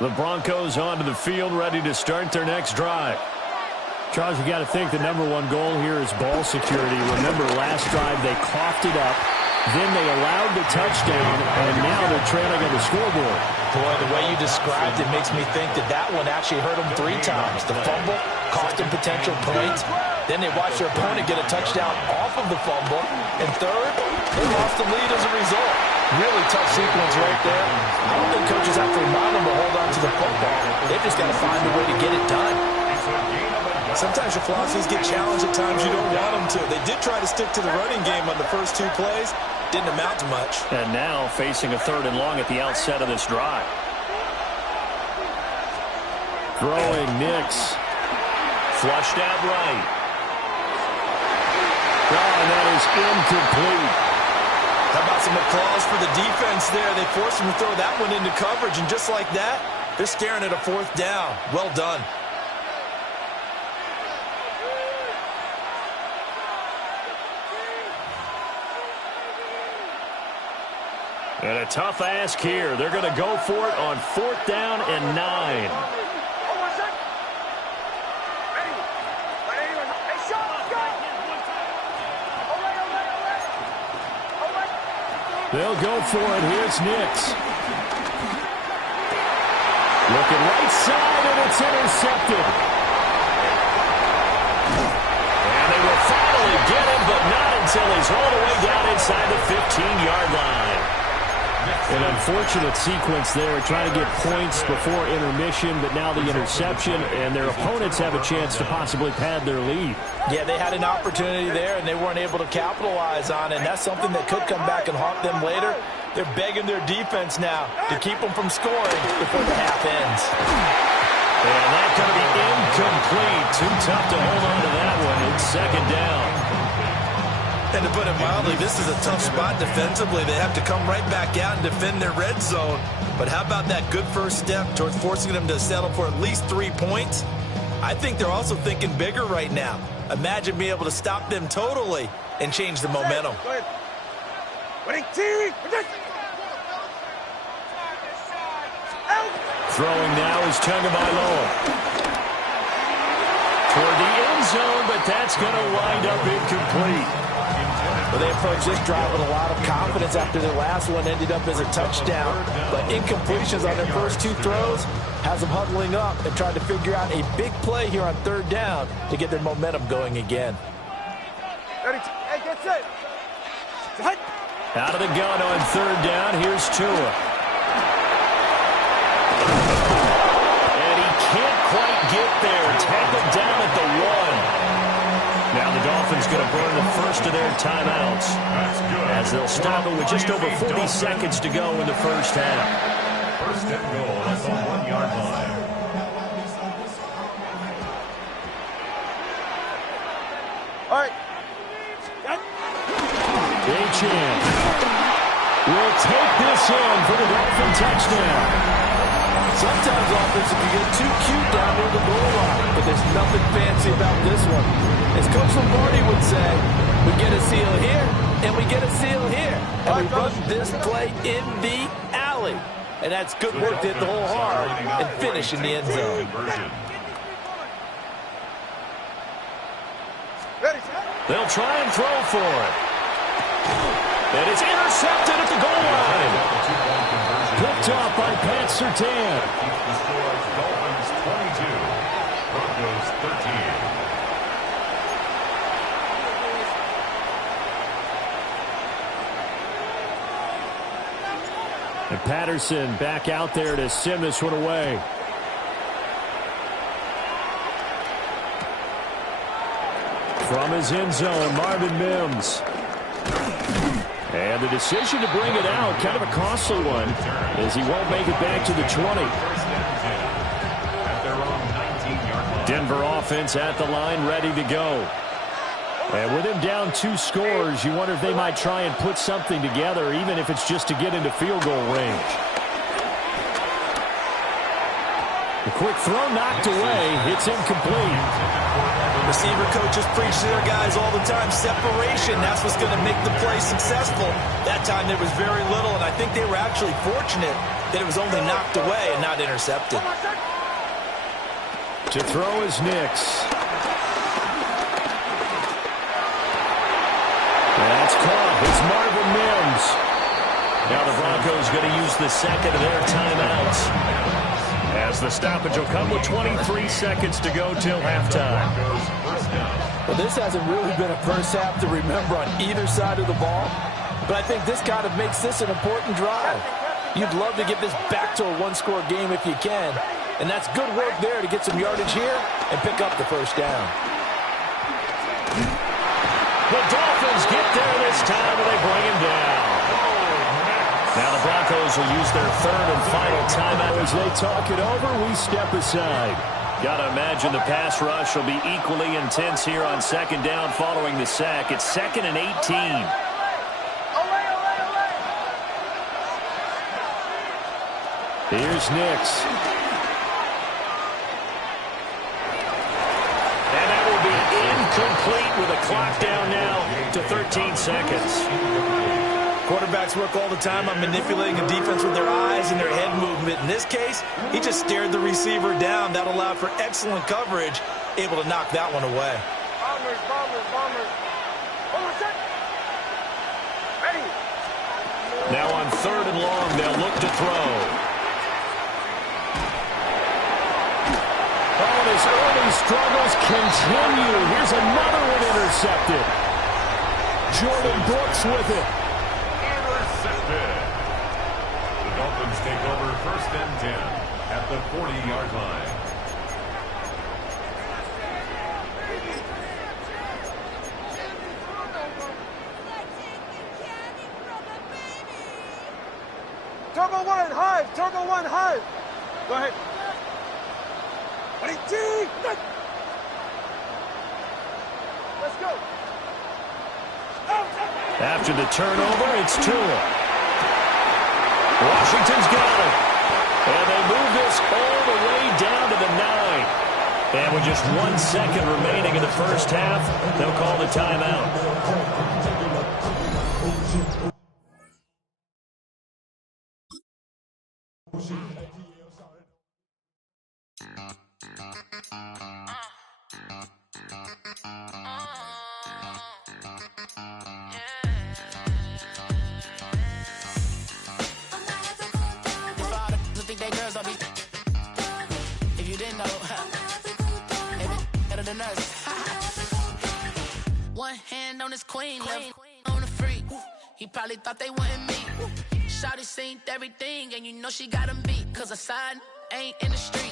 The Broncos onto the field, ready to start their next drive. Charles, you got to think the number one goal here is ball security. Remember, last drive they coughed it up, then they allowed the touchdown, and now they're trailing on the scoreboard. Boy, the way you described it makes me think that that one actually hurt them 3 times. The fumble cost them potential points. Then they watched their opponent get a touchdown off of the fumble. And third, they lost the lead as a result. Really tough sequence right there. I don't think coaches have to remind them to hold on to the football. They've just got to find a way to get it done. Sometimes your philosophies get challenged at times you don't want them to. They did try to stick to the running game on the first 2 plays. Didn't amount to much. And now facing a 3rd and long at the outset of this drive. Throwing Nix. Flushed out right. Oh, and that is incomplete. How about some applause for the defense there? They forced him to throw that one into coverage, and just like that, they're staring at a 4th down. Well done. And a tough ask here. They're going to go for it on 4th down and 9. They'll go for it. Here's Nix. Looking right side, and it's intercepted. And they will finally get him, but not until he's all the way down inside the 15-yard line. An unfortunate sequence there, trying to get points before intermission, but now the interception, and their opponents have a chance to possibly pad their lead. Yeah, they had an opportunity there, and they weren't able to capitalize on it, and that's something that could come back and haunt them later. They're begging their defense now to keep them from scoring before the half ends. And that's going to be incomplete. Too tough to hold on to that one. It's 2nd down. And to put it mildly, this is a tough spot defensively. They have to come right back out and defend their red zone. But how about that good first step towards forcing them to settle for at least 3 points? I think they're also thinking bigger right now. Imagine being able to stop them totally and change the momentum. Throwing now is Tagovailoa. Toward the end zone, but that's going to wind up incomplete. Well, they approached this drive with a lot of confidence after their last one ended up as a touchdown. But incompletions on their first 2 throws has them huddling up and trying to figure out a big play here on 3rd down to get their momentum going again. Out of the gun on 3rd down, here's Tua. And he can't quite get there. Tackled down at the 1. Now the Dolphins going to burn the first of their timeouts as they'll stop it with just over 40 seconds to go in the first half. 1st and goal at the 1-yard line. All right. Achane will take this in for the Dolphin touchdown. Sometimes offensive can get too cute down near the goal line, but there's nothing fancy about this one. As Coach Lombardi would say, we get a seal here, and we get a seal here. And we run this play in the alley. And that's good work to hit the hole hard and finish in the end zone. They'll try and throw for it. And it's intercepted at the goal line. Picked off by Pat Surtain. The score is Dolphins 22, Broncos 13. And Patterson back out there to send this one away. From his end zone, Marvin Mims. And the decision to bring it out, kind of a costly one, as he won't make it back to the 20. Denver offense at the line, ready to go. And with him down 2 scores, you wonder if they might try and put something together, even if it's just to get into field goal range. The quick throw knocked away. It's incomplete. Receiver coaches preach to their guys all the time. Separation, that's what's going to make the play successful. That time there was very little, and I think they were actually fortunate that it was only knocked away and not intercepted. intercepted. To throw is Nix. That's caught. It's Marvin Mims. Now the Broncos going to use the second of their timeouts, as the stoppage will come with 23 seconds to go till halftime. Well, this hasn't really been a first half to remember on either side of the ball, but I think this kind of makes this an important drive. You'd love to get this back to a one-score game if you can, and that's good work there to get some yardage here and pick up the first down. The Dolphins get there this time, and they bring him down. Now the Broncos will use their third and final timeout. As they talk it over, we step aside. Got to imagine the pass rush will be equally intense here on second down following the sack. It's 2nd and 18. Here's Nix. And that will be incomplete with a clock down now to 13 seconds. Quarterbacks work all the time on manipulating a defense with their eyes and their head movement. In this case, he just stared the receiver down. That allowed for excellent coverage, able to knock that one away. Bombers. Ready. Now on 3rd and long, they'll look to throw. Oh, his early struggles continue. Here's another one intercepted. Jordan Brooks with it. The Dolphins take over 1st and 10 at the 40-yard line. Turbo one, high. Go ahead. Ready, T. Let's go. After the turnover, it's Tua. Washington's got it. And they move this all the way down to the 9. And with just 1 second remaining in the first half, they'll call the timeout. One hand on his queen, left on the freak. He probably thought they wanted me. Shawty seen everything, and you know she got him beat. Cause her side ain't in the street.